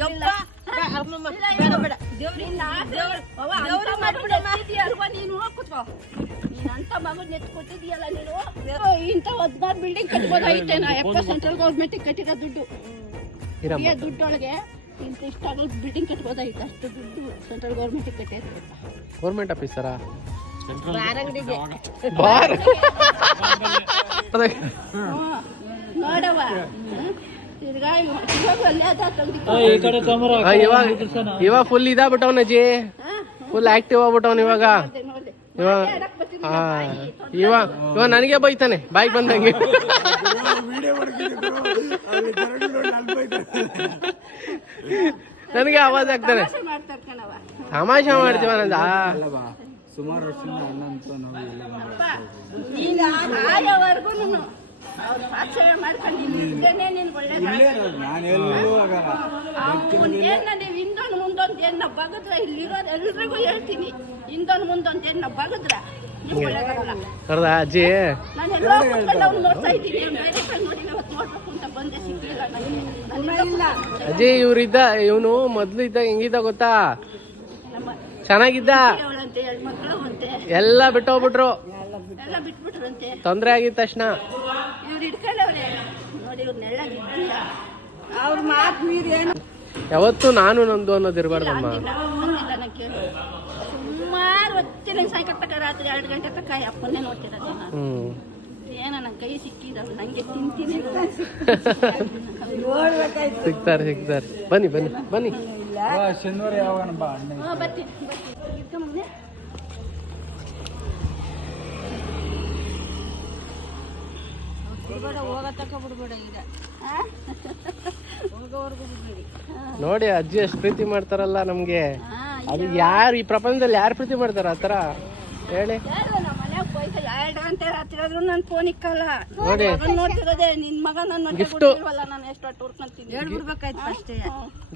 ಕೊಟ್ಟಿಲ್ಲ. ಬೇಡ ಬೇಡ ಎತ್ತಿದ್ಯಲ್ವಾ ನೀನು? ಕೂತ್ಕೋ. ನೀನ್ ಇಂಥ ಹದಿನಾರು ಬಿಲ್ಡಿಂಗ್ ಕಟ್ಬೋದೈತೆ ನಾ ಎಪ್ಪ ಸೆಂಟ್ರಲ್ ಗೌರ್ಮೆಂಟ್ ಕಟ್ಟಿರೋ ದುಡ್ಡು. ಈ ದುಡ್ಡೊಳಗೆ ಇಂಥ ಇಷ್ಟಾಗಲ್ ಬಿಲ್ಡಿಂಗ್ ಕಟ್ಬೋದಾಯ್ತು ಅಷ್ಟು ದುಡ್ಡು ಸೆಂಟ್ರಲ್ ಗೌರ್ಮೆಂಟ್ ಕಟ್ಟಿದ್ರು ಗೌರ್ಮೆಂಟ್ ಆಫೀಸರ ಬಾರಂಗಡಿಗೆ ಬಾರ್ ನೋಡವ ಇವಾಗ ಇವಾಗ ಇವಾಗ ಫುಲ್ ಇದಾಗ್ಬಿಟ್ಟವನಜ್ಜಿ ಹಾ? ಫುಲ್ ಆಕ್ಟಿವ್ ಆಗ್ಬಿಟ್ಟವನ್ ಇವಾಗ. ಇವಾಗ ಇವಾಗ ಇವಾಗ ನನಗೆ ಬೈತಾನೆ. ಬೈಕ್ ಬಂದಂಗೆ. ನನಗೆ ಆವಾಜ್ ಆಗ್ತಾನೆ. ತಮಾಷೆ ಮಾಡ್ತಾರ್ ಕಣವ. ತಮಾಷೆ ಮಾಡ್ತೀವ ನಂದ ಸುಮಾರು ವರ್ಷದಿಂದ ಅಣ್ಣ ಅಂತ ನಾವು ನೀವ್ ಹಿಂದೊಂದ್ ಮುಂದೊಂದ್ ಏನ್ ನಾವ್ ಬಗದ್ರ ಇಲ್ಲಿರೋದು ಎಲ್ರಿಗೂ ಹೇಳ್ತೀನಿ ಹಿಂದೊಂದು ಮುಂದೊಂದು ಏನ್ ನಾವ್ ಬಗದ್ರ ಅಜ್ಜಿ. ನಾನು ಎಲ್ಲೋ ಕುತ್ಕೊಂಡು ಅವ್ನ್ ನೋಡ್ತಾ ಇದ್ದೀನಿ. ಅವ್ನ್ ಬೇರೆ ಕಡೆ ನೋಡಿ ಅವತ್ತು ನೋಡ್ಬೇಕು ಅಂತ ಬಂದೆ ಸಿಕ್ಕಿಲ್ಲ ನನಗೆ. ಅಜ್ಜಿ ಇವ್ರಿದ್ದ ಇವನು ಮೊದ್ಲು ಇದ್ದ ಹೆಂಗಿದ್ದ ಗೊತ್ತಾ? ಚೆನ್ನಾಗಿದ್ದ? ಎಲ್ಲ ಬಿಟ್ಟೋಗ್ಬಿಟ್ರು. ಎಲ್ಲ ಬಿಟ್ಬಿಟ್ರಂತೆ. ತೊಂದ್ರೆ ಆಗಿದ ತಕ್ಷಣ. ಇವ್ರು ಹಿಡ್ಕೊಂಡವ್ರೆ. ನೋಡಿ ಇವ್ರು ನೆಳ್ಳಾಗಿದ್ದೀಯ ಅವ್ರ ಮಾತು ಮೀರಿ ಏನು? ಯಾವತ್ತು ನಾನು ನಂದು ಅನ್ನೋದು ಇರ್ಬಾರ್ದಮ್ಮ ಅಂದಿಲ್ಲ. ನಾನು ಕೇಳು. ಸುಮಾರು ಹೊತ್ತಿನ ಸಾಯಂಕಾಲ ತಕ ರಾತ್ರಿ ಎರಡು ಗಂಟೆ ತಕ ಅಪ್ಪನ್ನೇ ನೋಡ್ತಿರೋದು ನಾನು. ಏನೋ ನನ್ನ ಕೈ ಸಿಕ್ಕಿದವು ನಂಗೆ ತಿಂತೀನಿ. ನೋಡ್ಬೇಕಾಯ್ತು ಸಿಗ್ತಾರೆ ಸಿಗ್ತಾರೆ ಬನ್ನಿ ಬನ್ನಿ ಬನ್ನಿ. ಶನಿವಾರ ಯಾವಾಗ ಬಾ ಅಣ್ಣ? ಹ್ಞೂ ಬರ್ತೀನಿ ಬರ್ತೀನಿ. ಬಿಡ್ಬೇಡ ಹೋಗ ತಕ ಬಿಡ್ಬೇಡ ಈಗ. ಹೋಗೋವರೆಗೂ ಬಿಡ್ಬೇಡಿ. ನೋಡಿ ಅಜ್ಜಿ ಎಷ್ಟು ಪ್ರೀತಿ ಮಾಡ್ತಾರಲ್ಲ ನಮ್ಗೆ. ಅದು ಯಾರು ಈ ಪ್ರಪಂಚದಲ್ಲಿ ಯಾರು ಪ್ರೀತಿ ಮಾಡ್ತಾರ ಆತರ ಹೇಳಿ. ಎರಡು ಗಂಟೆ ರಾತ್ರಿ ಆದ್ರೂ ನನ್ನ ಫೋನ್ ಇಕ್ಕಲ್ಲ. ನೋಡಿ. ನೋಡ್ತಿರೋದೇ ನಿನ್ ಮಗ ನನ್ನ ಹೊಟ್ಟೆ. ನಾನು ಎಷ್ಟು ಹೊಟ್ಟೆ ಹುಡ್ಕೊಂತೀನಿ ಹೇಳ್ಬಿಡ್ಬೇಕಾಯ್ತು ಅಷ್ಟೇ.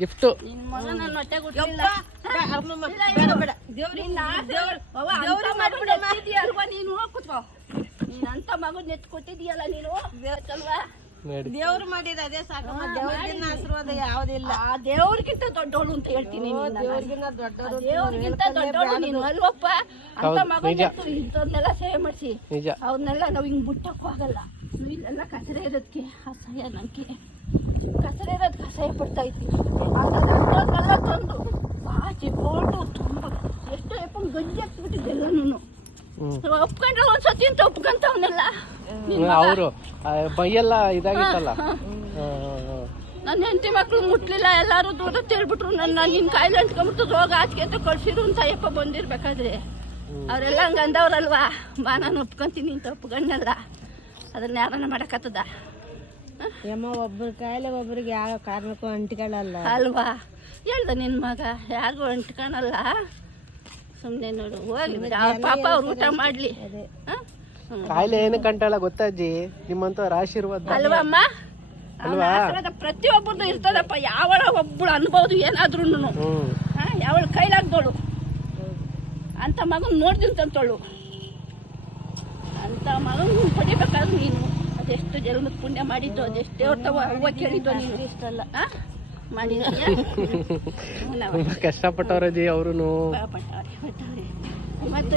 ಗಿಫ್ಟು ನಿನ್ ಮಗ ನನ್ನ ಹೊಟ್ಟೆ ನೀನು ಕೂತ್ಕೋ. ನೀನ್ ಅಂತ ಮಗನ್ ಎತ್ತು ಕೊಟ್ಟಿದ್ಯಲ್ಲ ನೀನು ನೋಡಿ. ದೇವ್ರು ಮಾಡಿದ ಅದೇ ಸಾಕು. ದೇವ್ರಿಗಿನ್ನ ಆಶೀರ್ವಾದ ಯಾವುದಿಲ್ಲ. ಆ ದೇವ್ರಿಗಿಂತ ದೊಡ್ಡವಳು ಅಂತ ಹೇಳ್ತೀನಿ. ದೇವ್ರಿಗಿನ್ನ ದೊಡ್ಡವರು ದೇವ್ರಿಗಿಂತ ದೊಡ್ಡವಳು ನೀನು ಅಲ್ವಪ್ಪ? ಅಂತ ಮಗ ಮಗನ್. ಇಂಥವ್ರನ್ನೆಲ್ಲ ಸೇವೆ ಮಾಡಿಸಿ. ಅವ್ರನ್ನೆಲ್ಲ ನಾವು ಹಿಂಗ್ ಬಿಟ್ಟಕ್ ಆಗಲ್ಲ. ನಾವು ಇಲ್ಲೆಲ್ಲ ಕಸರೆ ಇರೋದಕ್ಕೆ ಅಸಹ್ಯ ನನಗೆ ಕಸರೆ ಇರೋದಕ್ಕೆ ಅಸಹ್ಯ ಪಡ್ತಾ ಇದ್ವಿ ಅಂಥದ್ದೆಲ್ಲ ತಂದು ಬಾಚಿ ಬೋಟು ತುಂಬ ಎಷ್ಟು ಯಪ್ಪ ಗಂಜಿ ಹಾಕ್ಬಿಟ್ಟಿದ್ದೆಲ್ಲನೂ ಹ್ಮ್ ಒಪ್ಕೊಂಡ್ರೆ ಒಂದ್ಸತಿ ಅಂತ ಒಪ್ಕೊಂತವನ್ನೆಲ್ಲ ಅವರು ಮೈಯೆಲ್ಲ ಇದಾಗಿತ್ತಲ್ಲ. ನನ್ನ ಹೆಂಡತಿ ಮಕ್ಕಳು ಮುಟ್ಲಿಲ್ಲ ಎಲ್ಲಾರು ದೂರ ತಿಳ್ಬಿಟ್ರು. ನನ್ನ ನಿನ್ ಕಾಯಿಲೆ ಅಂಟ್ಕೊಂಬಿಟ್ಟು ರೋಗ ಆಚೆಗೆ ಅಂತ ಕಳ್ಸಿದ್ರು ಅಂತ ಅಯ್ಯಪ್ಪ ಬಂದಿರ್ಬೇಕಾದ್ರೆ. ಅವರೆಲ್ಲ ಹಂಗ ಅಂದವ್ರಲ್ವಾ? ಬಾ ನಾನು ಒಪ್ಕೊಂತೀನಿ ಅಂತ ಒಪ್ಕೊಂಡಲ್ಲ. ಅದನ್ನ ಯಾರನ್ನ ಮಾಡಕತ್ತದ ಯಮ್ಮ ಒಬ್ಬರ ಕಾಯಿಲೆ ಒಬ್ರಿಗೆ ಯಾವ ಕಾರಣಕ್ಕೂ ಅಂಟಿಕೊಳ್ಳಲ್ಲ. ಅಲ್ವಾ? ಹೇಳ್ದ ನಿನ್ ಮಗ ಯಾರಿಗೂ ಅಂಟ್ಕೊಳಲ್ಲ. ಸುಮ್ಮನೆ ನೋಡು. ಹೋಗ್ಲಿ ಪಾಪ ಅವ್ರು ಊಟ ಮಾಡ್ಲಿ. ಕಾಯಿಲೆ ಏನಕ್ಕೆ ಕಂಟಾಳ ಗೊತ್ತಾಜಿ ನಿಮ್ಮಂತ ಆಶೀರ್ವಾದ ಅಲ್ವಾ ಅಮ್ಮ? ಅವ್ನ ಆಶೀರ್ವಾದ ಪ್ರತಿಯೊಬ್ಬರದು ಇರ್ತದಪ್ಪ. ಯಾವಳ ಒಬ್ಬಳು ಅನ್ಬೋದು ಏನಾದ್ರೂ ಯಾವಳು ಕೈಲಾಗ್ದೋಳು. ಅಂತ ಮಗನ್ ನೋಡ್ದಿಂತಂತೋಳು ಅಂತ ಮಗನ್ ಪಡಿಬೇಕಾದ್ರೆ ನೀನು. ಅದೆಷ್ಟು ಜನ್ಮದ ಪುಣ್ಯ ಮಾಡಿದ್ದು ಅದೆಷ್ಟು ಅವ್ರ ಹೂವ ಕೇಳಿದ್ದು ನೀನು. ಇಷ್ಟಲ್ಲ ಮಾಡಿದ್ಯಾ? ಕಷ್ಟಪಟ್ಟವ್ರೆ ತುಂಬಾ ಕಷ್ಟಪಟ್ಟವ್ರಜ್ಜಿ ಅವ್ರು. ಮತ್ತು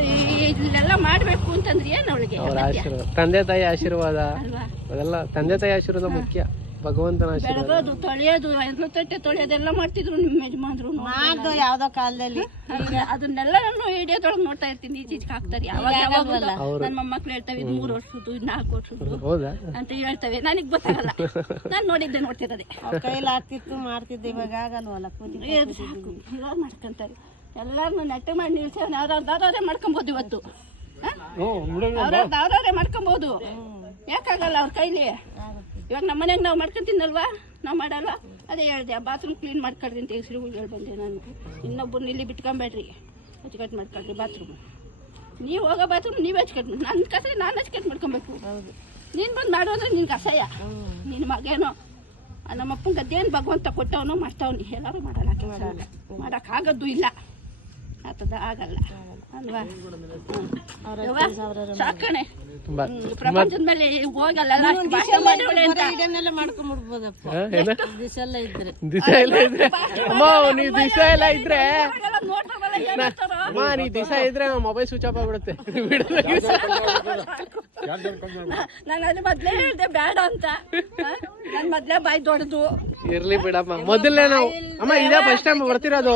ಮಾಡ್ಬೇಕು ಅಂತಂದ್ರೆ ಏನು ಅವಳಿಗೆ? ಅವ್ರ ಆಶೀರ್ವಾದ ತಂದೆ ತಾಯಿ ಆಶೀರ್ವಾದ. ಅದೆಲ್ಲ ತಂದೆ ತಾಯಿ ಆಶೀರ್ವಾದ ಮುಖ್ಯ. ಭಗವಂತನ ಬೆಳಗೋದು ತೊಳೆಯೋದು ಎಲ್ಲ ತಟ್ಟೆ ತೊಳೆಯೋದೆಲ್ಲ ಮಾಡ್ತಿದ್ರು ನಿಮ್ಮ ಯಜಮಾನ್ರು. ಮಾಡ್ದು ಯಾವ್ದೋ ಕಾಲದಲ್ಲಿ. ಅದನ್ನೆಲ್ಲ ನಾನು ಹಿಡಿಯೋದೊಳಗೆ ನೋಡ್ತಾ ಇರ್ತೀನಿ ಈಚೀಚೆಗೆ ಹಾಕ್ತಾರೆ ಯಾವಾಗ ಯಾವಾಗ ನನ್ನ ಮೊಮ್ಮಕ್ಳು ಹೇಳ್ತವೆ ಇದು ಮೂರು ವರ್ಷದ್ದು ಇದು ನಾಲ್ಕು ವರ್ಷದ್ದು ಅಂತ ಹೇಳ್ತವೆ. ನನಗೆ ಗೊತ್ತಾಗಲ್ಲ. ನಾನು ನೋಡಿದ್ದೆ ನೋಡ್ತಿರೋದೆ. ಅವ್ರ ಕೈಲಿ ಆಗ್ತಿತ್ತು ಮಾಡ್ತಿದ್ದೆ ಇವಾಗ ಆಗಲ್ವಲ್ಲ? ಕೂತಿ ಇದು ಸಾಕು. ಇವಾಗ ಮಾಡ್ಕೊಂತಾರೆ. ಎಲ್ಲಾರನ್ನು ನೆಟ್ಟು ಮಾಡಿ ನಿಲ್ಸಿ. ಅವ್ರವ್ರದ್ದು ಅವ್ರವ್ರೇ ಮಾಡ್ಕೊಬೋದು ಇವತ್ತು. ಅವ್ರವ್ರದ್ದು ಅವ್ರವ್ರೇ ಮಾಡ್ಕೊಬೋದು. ಯಾಕಾಗಲ್ಲ ಅವ್ರ ಕೈಲಿ? ಇವಾಗ ನಮ್ಮ ಮನೆಯಾಗ ನಾವು ಮಾಡ್ಕೊಂತೀನಲ್ವಾ? ನಾವು ಮಾಡಲ್ಲ ಅದೇ ಹೇಳಿದೆ ಬಾತ್ರೂಮ್ ಕ್ಲೀನ್ ಮಾಡ್ಕೊಳ್ರಿ ಅಂತ ಹೆಸರುಗಳು ಹೇಳ್ಬಂದೆ ನಾನು. ಇನ್ನೊಬ್ಬರನ್ನ ಇಲ್ಲಿ ಬಿಟ್ಕೊಂಬೇಡ್ರಿ ಅಚ್ಚುಕಟ್ಟು ಮಾಡ್ಕೊಳ್ರಿ ಬಾತ್ರೂಮ್ ನೀವು ಹೋಗೋ ಬಾತ್ರೂಮ್ ನೀವೇ ಹಚ್ಕಟ್ಟು ನನ್ನ ಕಸ ನಾನು ಹಚ್ಕಟ್ಟು ಮಾಡ್ಕೊಬೇಕು. ನೀನು ಬಂದು ಮಾಡು ಅಂದ್ರೆ ನಿನ್ಗೆ ಅಸಹ್ಯ ನಿನ್ನ ಮಗೇನೋ ನಮ್ಮ ಅಪ್ಪನ ಗದ್ದೇನು ಭಗವಂತ ಕೊಟ್ಟವನು ಮಾಡ್ತಾವನು. ಎಲ್ಲರೂ ಮಾಡಲ್ಲ ಕೆಲಸ. ಮಾಡೋಕ್ಕಾಗದ್ದು ಇಲ್ಲ. ಆತದ ಆಗಲ್ಲ. ಅಲ್ವಾ? ಸಾಕಣೆ ಪ್ರಪಂಚದ ಮೇಲೆ ಹೋಗಲ್ಲ ಮಾಡ್ಕೊಂಡ್ಬಿಡ್ಬೋದಪ್ಪ. ದಿಸ ಎಲ್ಲ ಇದ್ರೆ. ಅಮ್ಮ ನೀ ದಿವಸ ಇದ್ರೆ ಮೊಬೈಲ್ ಸ್ವಿಚ್ ಆಫ್ ಆಗ್ಬಿಡುತ್ತೆ. ನಾನು ಮೊದ್ಲೇ ಹೇಳ್ದೆ ಬೇಡ ಅಂತ? ನನ್ ಮೊದ್ಲೇ ಬಾಯಿ ದೊಡ್ಡದು. ಇರ್ಲಿ ಬಿಡಮ್ಮ. ಮೊದಲೇ ನಾವು ಅಮ್ಮ ಇದೇ ಫಸ್ಟ್ ಟೈಮ್ ಬರ್ತಿರೋದು.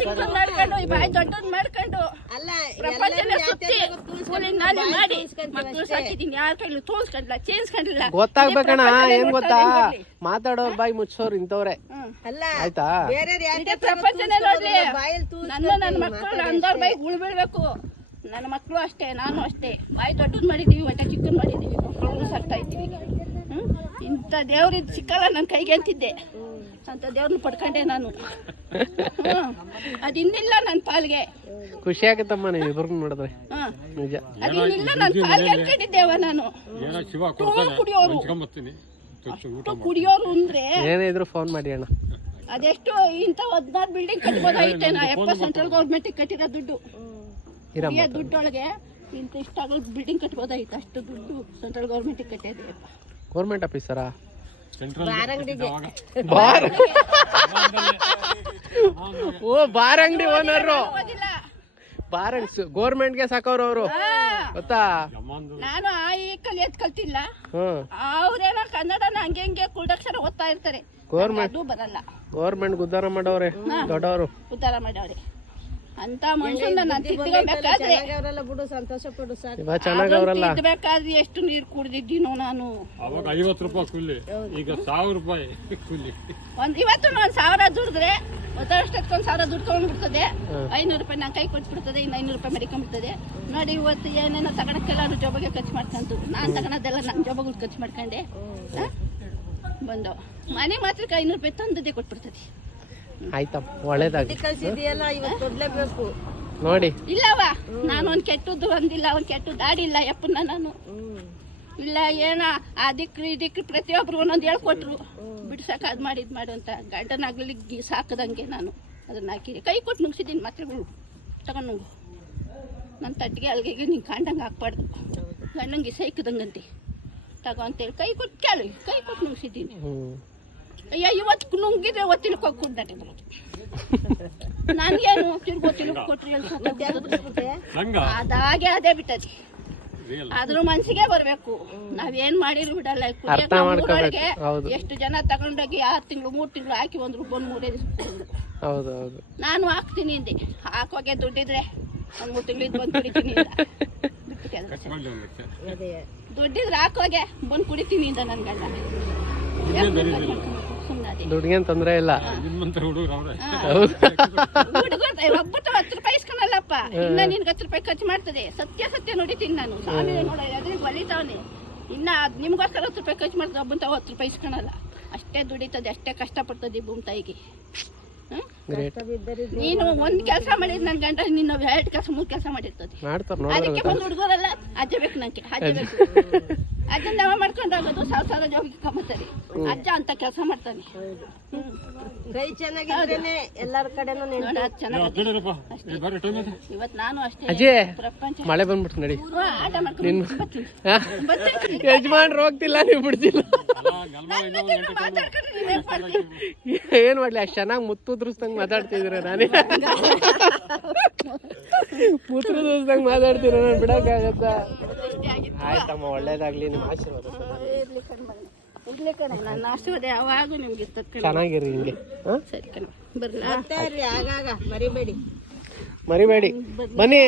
ಚಿಕ್ಕದ್ ಮಾಡ್ಕೊಂಡು ಈ ಬಾಯಿ ದೊಡ್ಡದ್ ಮಾಡ್ಕೊಂಡು. ಅಲ್ಲ ಪ್ರಪಂಚನ ಸುತ್ತಿ. ಕೂಲಿಂಗ್ ನಾಲಿ ಮಾಡಿ. ಮಕ್ಕಳು ಸಾಕಿದೀನಿ ಯಾರ ಕೈಲಿ ತೋರ್ಸ್ಕೊಂಡ್ಲ ಚೇನ್ಸ್ಕೊಂಡ್ಲ ಗೊತ್ತಾಗ್ಬೇಕಣ್ಣ ಏನ್ ಗೊತ್ತಾ? ಮಾತಾಡೋರ್ ಬಾಯಿ ಮುಚ್ಚೋರ್ ಇಂಥವ್ರೆ. ಆಯ್ತಾ? ಬೇರೆ ಇದೇ ಪ್ರಪಂಚನೇ ನೋಡ್ಲಿ ನನ್ನ ನನ್ನ ಮಕ್ಕಳು ಅಂದವ್ರ ಬೈಕ್ ಉಳ್ ನನ್ನ ಮಕ್ಕಳು ಅಷ್ಟೇ ನಾನು ಅಷ್ಟೇ. ಬಾಯಿ ದೊಡ್ಡದ್ ಮಾಡಿದೀವಿ ಹೊಟ್ಟೆ ಚಿಕ್ಕನ್ ಮಾಡಿದೀವಿ ಮಕ್ಕಳು ಸಾಕ್ತಾ ಇದ್ದೀವಿ. ಹ್ಮ್? ಇಂಥ ದೇವ್ರಿದ್ ಸಿಕ್ಕಲ್ಲ ನನ್ನ ಕೈಗೆ ಅಂತಿದ್ದೆ. ಅಂತ ದೇವ್ರನ್ನ ಪಡ್ಕೊಂಡೆ ನಾನು. ಅದಿನ್ನಿಲ್ಲ ನನ್ನ ಪಾಲ್ಗೆ. ಖುಷಿ ಆಗುತ್ತಮ್ಮ ನೀವು ಇಬ್ರು ನೋಡಿದ್ರೆ. ನಿಜ. ಅದಿನ್ನಿಲ್ಲ ನನ್ನ ಪಾಲ್ಗೆ ಅನ್ಕೊಂಡಿದ್ದೇವ ನಾನು. ಕುಡಿಯೋರು. ಕುಡಿಯೋರು ಅಂದ್ರೆ ಏನೇ ಇದ್ರು ಫೋನ್ ಮಾಡಿ ಅಣ್ಣ. ಅದೆಷ್ಟು ಇಂಥ ಹದಿನಾರು ಬಿಲ್ಡಿಂಗ್ ಐತೆ ನಾ. ಎಪ್ಪತ್ತು ಸೆಂಟ್ರಲ್ ಗೌರ್ಮೆಂಟ್ ಕಟ್ಟಿರೋ ದುಡ್ಡು. ಕುಡಿಯೋ ದುಡ್ಡೊಳಗೆ ಇಂಥ ಇಷ್ಟಾಗಲ್ ಬಿಲ್ಡಿಂಗ್ ಕಟ್ಬೋದಾಗಿತ್ತು ಅಷ್ಟು ದುಡ್ಡು ಸೆಂಟ್ರಲ್ ಗೌರ್ಮೆಂಟ್ ಕಟ್ಟಿದೆ. ಗೌರ್ಮೆಂಟ್ ಆಫೀಸರಾ ಬಾರ್ ಅಂಗಡಿಗೆ. ಬಾರ್? ಓ ಬಾರ್ ಅಂಗಡಿ ಓನರು ಓದಿಲ್ಲ. ಬಾರ್ ಗೌರ್ಮೆಂಟ್ಗೆ ಸಾಕೋರು ಅವರು. ಗೊತ್ತಾ? ನಾನು ಆ ಈ ಕಲಿ ಎತ್ ಕಲ್ತಿಲ್ಲ. ಹ್ಮ್ ಅವ್ರೇನೋ ಕನ್ನಡನ ಹಂಗೆ ಹಂಗೆ ಕುರುಡಕ್ಷರ ಓದ್ತಾ ಇರ್ತಾರೆ. ಗೌರ್ಮೆಂಟ್ ಅದು ಬರಲ್ಲ. ಗೌರ್ಮೆಂಟ್ ಉದ್ಧಾರ ಮಾಡವ್ರೆ. ದೊಡ್ಡವರು. ಉದ್ಧಾರ ಮಾಡವ್ರೆ. ಅಂತ ಮನುಷ್ಯನ ನಾನು ಅವರೆಲ್ಲ ಬಿಡು ಸಂತೋಷ ಪಡು ಸಾಕು ಚೆನ್ನಾಗಿ ತಿದ್ದಬೇಕಾದ್ರೆ ಎಷ್ಟು ನೀರು ಕುಡ್ದಿದ್ದೀನೋ ನಾನು. ಅವಾಗ ಐವತ್ತು ರೂಪಾಯಿ ಕೂಲಿ ಈಗ ಸಾವಿರ ರೂಪಾಯಿ ಕೂಲಿ. ಒಂದ್ ಇವತ್ತು ಒಂದ್ ಸಾವಿರ ದುಡಿದ್ರೆ ಒಂದ್ ಸಾವಿರ ದುಡ್ಡು ತಗೊಂಡ್ಬಿಡ್ತದೆ. ಐನೂರು ರೂಪಾಯಿ ನಾ ಕೈ ಕೊಟ್ಬಿಡ್ತದೆ ಇನ್ನು ಐನೂರು ರೂಪಾಯಿ ಮಡಿಕೊಂಡ್ಬಿಡ್ತದೆ. ನೋಡಿ ಇವತ್ತು ಏನೇನೋ ತಗೊಳಕ್ಕೆಲ್ಲ ಜೋಬಗೆ ಖರ್ಚು ಮಾಡ್ತಂತು ನಾನು ತಗೊಳೋದೆಲ್ಲ ನನ್ನ ಜೋಬಗಳು ಖರ್ಚು ಮಾಡ್ಕೊಂಡೆ. ಬಂದವ ಬಂದು. ಮನೆ ಮಾತ್ರ ಐನೂರು ರೂಪಾಯಿ ತಂದದೇ ಕೊಟ್ಬಿಡ್ತದೆ. ಆಯ್ತಮ್ಮ ಒಳ್ಳೇದಾಗ್ಲಿ. ಕಳ್ಸಿದ್ಯಲ್ಲ ಇವತ್ತು ಕೊಡ್ಲೇಬೇಕು ನೋಡಿ. ಇಲ್ಲವ ನಾನು ಒಂದ್ ಕೆಟ್ಟದ್ದು ಒಂದಿಲ್ಲ ಒಂದ್ ಕೆಟ್ಟದ್ದು ಆಡಿಲ್ಲ ಯಪ್ಪನ ನಾನು. ಇಲ್ಲ ಏನ ಅದಕ್ಕೆ ಇದಕ್ಕೆ ಪ್ರತಿಯೊಬ್ರು ಒಂದೊಂದು ಹೇಳ್ಕೊಟ್ರು. ಬಿಡ್ಸಕ್ ಅದ್ ಮಾಡಿ ಇದ್ ಮಾಡು ಅಂತ ಗಂಡನಾಗ್ಲಿ ಗಿ- ಸಾಕದಂಗೆ ನಾನು ಅದನ್ನ ಹಾಕಿ. ಕೈ ಕೊಟ್ಟು ನುಗ್ಸಿದ್ದೀನಿ ಮಾತ್ರೆಗಳು ತಗೊಂಡು ನನ್ನ ತಟ್ಟಿಗೆ ಅಲ್ಗೆಗೆ ನಿಂಗೆ ಕಾಂಡಂಗೆ ಹಾಕ್ಬಾರ್ದು. ಗಂಡಂಗೆ ಸೈಕದಂಗಂತೆ. ತಗೋ ಅಂತೇಳಿ ಕೈ ಕೊಟ್ಟು ಕೇಳಿ ಕೈ ಕೊಟ್ಟು ನುಗ್ಸಿದ್ದೀನಿ. ಅಯ್ಯ ಇವತ್ತು ನುಂಗಿದ್ರೆ ಒತ್ತಿಲಕ್ಕೆ ಹೋಗಿ ಕುಡ್ದಾಟೆ ಬರೋದು ನನಗೇನು ತಿರ್ಗಿ ಒತ್ತಿಲಕ್ಕೆ ಕೊಟ್ರಿ ಅದಾಗೆ ಅದೇ ಬಿಟ್ಟದಿ. ಆದ್ರೂ ಮನ್ಸಿಗೆ ಬರ್ಬೇಕು. ನಾವೇನ್ ಮಾಡಿದ್ರು ಬಿಡಲ್ಲ ಕುಡಿಯಕ್. ಎಷ್ಟು ಜನ ತಗೊಂಡೋಗಿ ಆರು ತಿಂಗಳು ಮೂರ್ ತಿಂಗಳು ಹಾಕಿ ಒಂದ್ ರೂಪಾಯಿ ಮೂರೇ ದಿವಸ ಹೌದು ಹೌದು. ನಾನು ಹಾಕ್ತೀನಿ ಅಂದೆ. ಹಾಕೋಗೆ ದುಡ್ಡಿದ್ರೆ ಒಂದ್ ಮೂರ್ ತಿಂಗಳು ಬಂದ್ ಕುಡಿತೀನಿ ದುಡ್ಡಿದ್ರೆ ಹಾಕೋಗೆ ಬಂದ್ ಕುಡಿತೀನಿ ಅಂತ ನನ್ ಗಂಡ. ದುಡ್ಡಿಗೇನ್ ತೊಂದ್ರೆ ಇಲ್ಲ. ಒಬ್ಬಟ್ಟು ಹತ್ತು ರೂಪಾಯಿ ಇಸ್ಕೊಳಲ್ಲಪ್ಪ ಇನ್ನ ನಿನ್ಗೆ ಹತ್ತು ರೂಪಾಯಿ ಖರ್ಚು ಮಾಡ್ತದೆ. ಸತ್ಯ ಸತ್ಯ ನೋಡಿತೀನಿ ನಾನು. ಸ್ವಾಮಿ ಬಲಿತಾವನೆ ಇನ್ನ ಅದ್ ನಿಮ್ಗೋಸ್ಕರ ಹತ್ತು ರೂಪಾಯಿ ಖರ್ಚು ಮಾಡ್ತದೆ ಒಬ್ಬಂತ ತಾವ ಹತ್ತು ರೂಪಾಯಿ ಇಸ್ಕೊಳಲ್ಲ. ಅಷ್ಟೇ ದುಡಿತದೆ ಅಷ್ಟೇ ಕಷ್ಟಪಡ್ತದೆ ಭೂಮಿ ತಾಯಿಗೆ. ನೀನು ಒಂದ್ ಕೆಲಸ ಮಾಡಿದ್ ನನ್ ಗಂಡ ನಿನ್ನ ಎರಡ್ ಕೆಲಸ ಮೂರ್ ಕೆಲಸ ಮಾಡಿರ್ತದೆ. ಅದಕ್ಕೆ ಒಂದ್ ಬಂದು ಹುಡುಗರೆಲ್ಲ ಅಜ್ಜ ಬೇಕು ನಂಗೆ ಅಜ್ಜ ಬೇಕು. ಅಜ್ಜನ ನಾವ ಮಾಡ್ಕೊಂಡು ಹೋಗೋದು ಸಾವಿರ ಸಾವಿರ ಜೋಗಿಗೆ ಕಮ್ಮತ್ತಾರೆ. ಅಜ್ಜ ಅಂತ ಕೆಲಸ ಮಾಡ್ತಾನೆ. ಕೈ ಚೆನ್ನಾಗಿದ್ರೇನೆ ಎಲ್ಲರ ಕಡೆನೂ ಆಯ್ತು. ಇವತ್ ನಾನು ಅಷ್ಟೇ ಅಜ್ಜಿ ಪ್ರಪಂಚ ಮಳೆ ಬಂದ್ಬಿಡ್ತು ನಡಿ. ಆಟ. ಯಜಮಾನ್ರು ಹೋಗ್ತಿಲ್ಲ ನೀವು ಬಿಡ್ತಿಲ್ಲ? ಏನ್ ಮಾಡ್ಲಿ ಅಷ್ಟು ಚೆನ್ನಾಗಿ ಮುತ್ತುದ್ರಸ್ದಂಗ್ ಮಾತಾಡ್ತಿದ್ರ ನಾನೇ. ಮುತ್ತುದ್ರಸ್ದಂಗ್ ಮಾತಾಡ್ತೀರ ನಾನು ಬಿಡಕ್ಕಾಗತ್ತ? ಆಯ್ತಮ್ಮ ಒಳ್ಳೇದಾಗ್ಲಿ ನಿಮ್ಮ ಆಶೀರ್ವಾದ. ಇರ್ಲಿ ನಿಮ್ಗೆ ಇರ್ತದೆ ಕಣೆ. ಚೆನ್ನಾಗಿರಿ ಹಿಂಗೆ ಹಾ? ಸರಿ ಕಣ ಬರ್ಲಾ ಬರ್ತಾರ್ರಿ ಆಗಾಗ ಮರಿಬೇಡಿ. ಮರಿಬೇಡಿ. ಬನ್ನಿ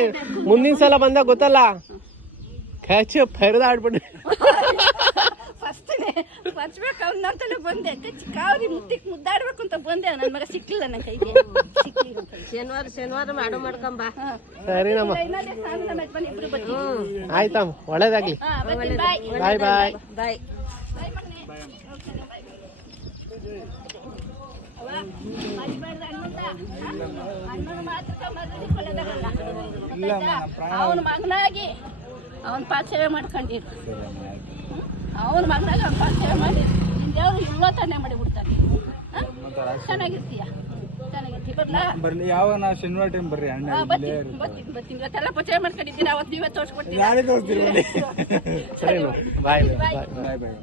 ಮುಂದಿನ ಸಲ ಬಂದಾಗ ಗೊತ್ತಲ್ಲ? ಕ್ಯಾಚ್ ಫಸ್ಟ್ನೇ ಅನ್ನೋಂತಲೇ ಬಂದೆ. ಮುದ್ದಾಡ್ಬೇಕು ಅಂತ ಬಂದೆ. ನನ್ನ ಮಗ ಸಿಕ್ಕಿಲ್ಲ ನನ್ನ ಕೈಗೆ. ಶನಿವಾರ ಶನಿವಾರ ಮಾಡೋ ಮಾಡ್ಕೊಂಬ. ಸರಿ ಇಬ್ರು ಆಯ್ತಮ್ಮ ಒಳ್ಳೇದಾಗ್ಲಿ. ಬಾಯ್ ಬಾಯ್ ಬಾಯ್ ಅವನ ಮಗನಾಗಿ ಅವನ ಪಾದ ಸೇವೆ ಮಾಡ್ಕೊಂಡಿರು ಅವನ ಮಗನಾಗಿ ಅವನ ಪಾದ ಸೇವೆ ಮಾಡಿ ದೇವರು ದೇವ್ರು ತಾನೆ ಮಾಡಿ ಬಿಡ್ತಾನೆ ಹ? ಚೆನ್ನಾಗಿರ್ತೀಯ? ಬರ್ರಿ ಬರ್ಲಾ? ಬರ್ಲಿ. ಯಾವಾಗ ನಾವು ಶನಿವಾರ ಟೈಮ್ ಬರ್ರಿ ಅಣ್ಣ ಇಲ್ಲೇ ಬರ್ತೀನಿ ಬರ್ತೀನಿ ಬರ್ತೀನಿ. ಇವತ್ತೆಲ್ಲ ಪರಿಚಯ ಮಾಡ್ಕೊಂಡಿದ್ದೀರಾ ಅವತ್ತು ನೀವೇ ತೋರಿಸ್ಕೊಡ್ತೀನಿ ಬಾಯ್ ಬಾಯ್ ಬಾಯ್ ಬಾಯ್